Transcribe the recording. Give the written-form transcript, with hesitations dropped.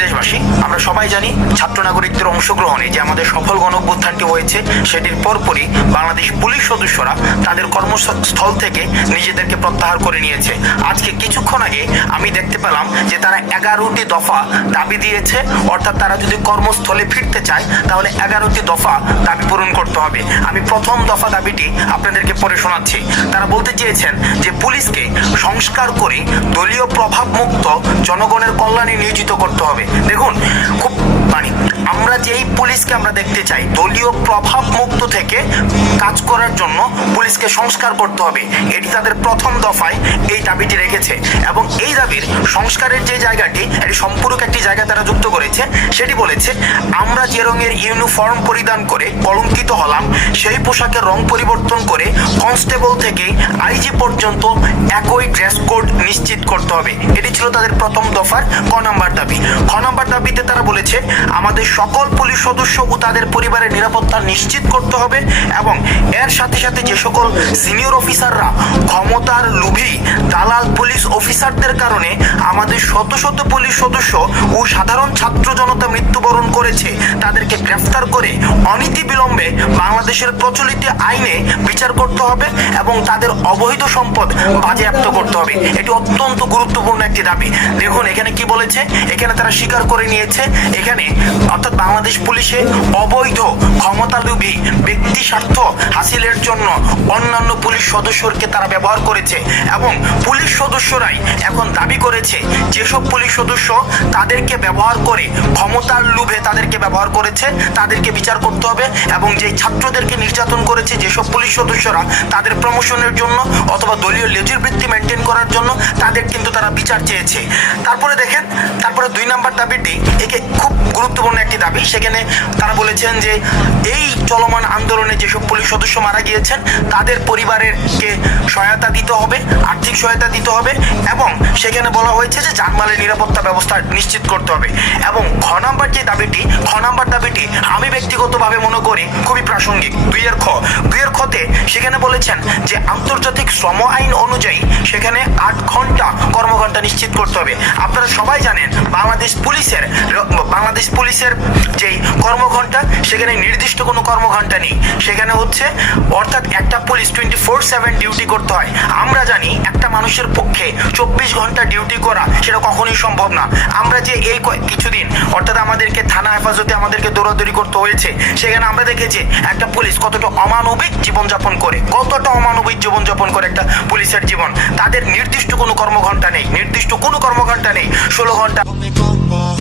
প্রিয় দেশবাসী, আমরা সবাই জানি ছাত্র নাগরিকদের অংশগ্রহণে যে আমাদের সফল গণঅভ্যুত্থানটি হয়েছে, সেটির পরপরই বাংলাদেশ পুলিশ সদস্যরা তাদের কর্মস্থল থেকে নিজেদেরকে প্রত্যাহার করে নিয়েছে। আজকে কিছুক্ষণ আগে আমি দেখতে পেলাম যে তারা 11টি দফা দাবি দিয়েছে, অর্থাৎ তারা যদি কর্মস্থলে ফিরতে চায় তাহলে 11টি দফা দাবি পূরণ করতে হবে। আমি প্রথম দফা দাবিটি আপনাদেরকে পড়ে শোনাচ্ছি। তারা বলতে চেয়েছেন যে পুলিশকে সংস্কার করে দলীয় প্রভাব মুক্ত জনগণের কল্যাণে নিয়োজিত করতে হবে। দেখুন, খুব আমরা যেই পুলিশকে আমরা দেখতে চাই দলীয় প্রভাব মুক্ত থেকে কাজ করার জন্য পুলিশকে সংস্কার করতে হবে, এটি তাদের প্রথম দফায় এই দাবিটি রেখেছে। এবং এই দাবির সংস্কারের যে জায়গাটি, এটি সম্পূরক একটি জায়গা তারা যুক্ত করেছে। সেটি বলেছে, আমরা যে রঙের ইউনিফর্ম পরিধান করে কলঙ্কিত হলাম, সেই পোশাকের রং পরিবর্তন করে কনস্টেবল থেকে আইজি পর্যন্ত একই ড্রেস কোড নিশ্চিত করতে হবে। এটি ছিল তাদের প্রথম দফার ক নাম্বার দাবি। খ নাম্বার দাবিতে তারা বলেছে, আমাদের সকল পুলিশ সদস্য ও তাদের পরিবারের নিরাপত্তা নিশ্চিত করতে হবে এবং এর সাথে সাথে যে সকল সিনিয়র অফিসাররা ক্ষমতার লোভী দালাল পুলিশ অফিসারদের কারণে আমাদের শত শত পুলিশ সদস্য ও সাধারণ ছাত্র জনতা মৃত্যুবরণ করেছে, তাদেরকে গ্রেফতার করে অনীতি বিলম্বে বাংলাদেশের প্রচলিত আইনে বিচার করতে হবে এবং তাদের অবৈধ সম্পদ বাজেয়াপ্ত করতে হবে। এটি অত্যন্ত গুরুত্বপূর্ণ একটি দাবি। দেখুন এখানে কি বলেছে, এখানে তারা স্বীকার করে নিয়েছে, এখানে অর্থাৎ বাংলাদেশ পুলিশে অবৈধ ক্ষমতালোভী ব্যক্তি স্বার্থ হাসিলের জন্য অন্যান্য পুলিশ সদস্যকে তারা ব্যবহার করেছে এবং পুলিশ সদস্যরাই এখন দাবি করেছে যেসব পুলিশ সদস্য তাদেরকে ব্যবহার করে ক্ষমতার লোভে তাদেরকে ব্যবহার করেছে তাদেরকে বিচার করতে হবে এবং যেই ছাত্রদেরকে নির্যাতন করেছে যেসব পুলিশ সদস্যরা তাদের প্রমোশনের জন্য অথবা দলীয় লেজুর বৃত্তি মেনটেন করার জন্য তাদের কিন্তু তারা বিচার চেয়েছে। তারপরে দেখেন, তারপরে 2 নাম্বার দাবিটি একে খুব গুরুত্বপূর্ণ একটি দাবি। সেখানে তারা বলেছেন যে এই চলমান আন্দোলনে যেসব পুলিশ সদস্য মারা গিয়েছেন তাদের পরিবারেরকে সহায়তা দিতে হবে, আর্থিক সহায়তা দিতে হবে এবং সেখানে বলা হয়েছে যে জানমালের নিরাপত্তা ব্যবস্থা নিশ্চিত করতে হবে। এবং খ নাম্বার যে দাবিটি, খ নাম্বার দাবিটি আমি ব্যক্তিগতভাবে মনে করি খুবই প্রাসঙ্গিক। 2 খতে সেখানে বলেছেন যে আন্তর্জাতিক শ্রম আইন অনুযায়ী সেখানে 8 ঘন্টা কর্মঘণ্টা নিশ্চিত করতে হবে। আপনারা সবাই জানেন বাংলাদেশ পুলিশের যেই কর্মঘণ্টা সেখানে নির্দিষ্ট কোনো কর্মঘণ্টা নেই। সেখানে হচ্ছে অর্থাৎ একটা পুলিশ 24/7 ডিউটি করতে হয়। আমরা জানি একটা মানুষের পক্ষে 24 ঘন্টা ডিউটি করা সেটা কখনোই সম্ভব না। আমরা যে এই কিছুদিন অর্থাৎ আমাদেরকে থানা হেফাজতে আমাদেরকে দৌড়াদৌড়ি করতে হয়েছে, সেখানে আমরা দেখেছি একটা পুলিশ কতটা অমানবিক জীবনযাপন করে, একটা পুলিশের জীবন। তাদের নির্দিষ্ট কোনো কর্মঘণ্টা নেই, 16 ঘন্টা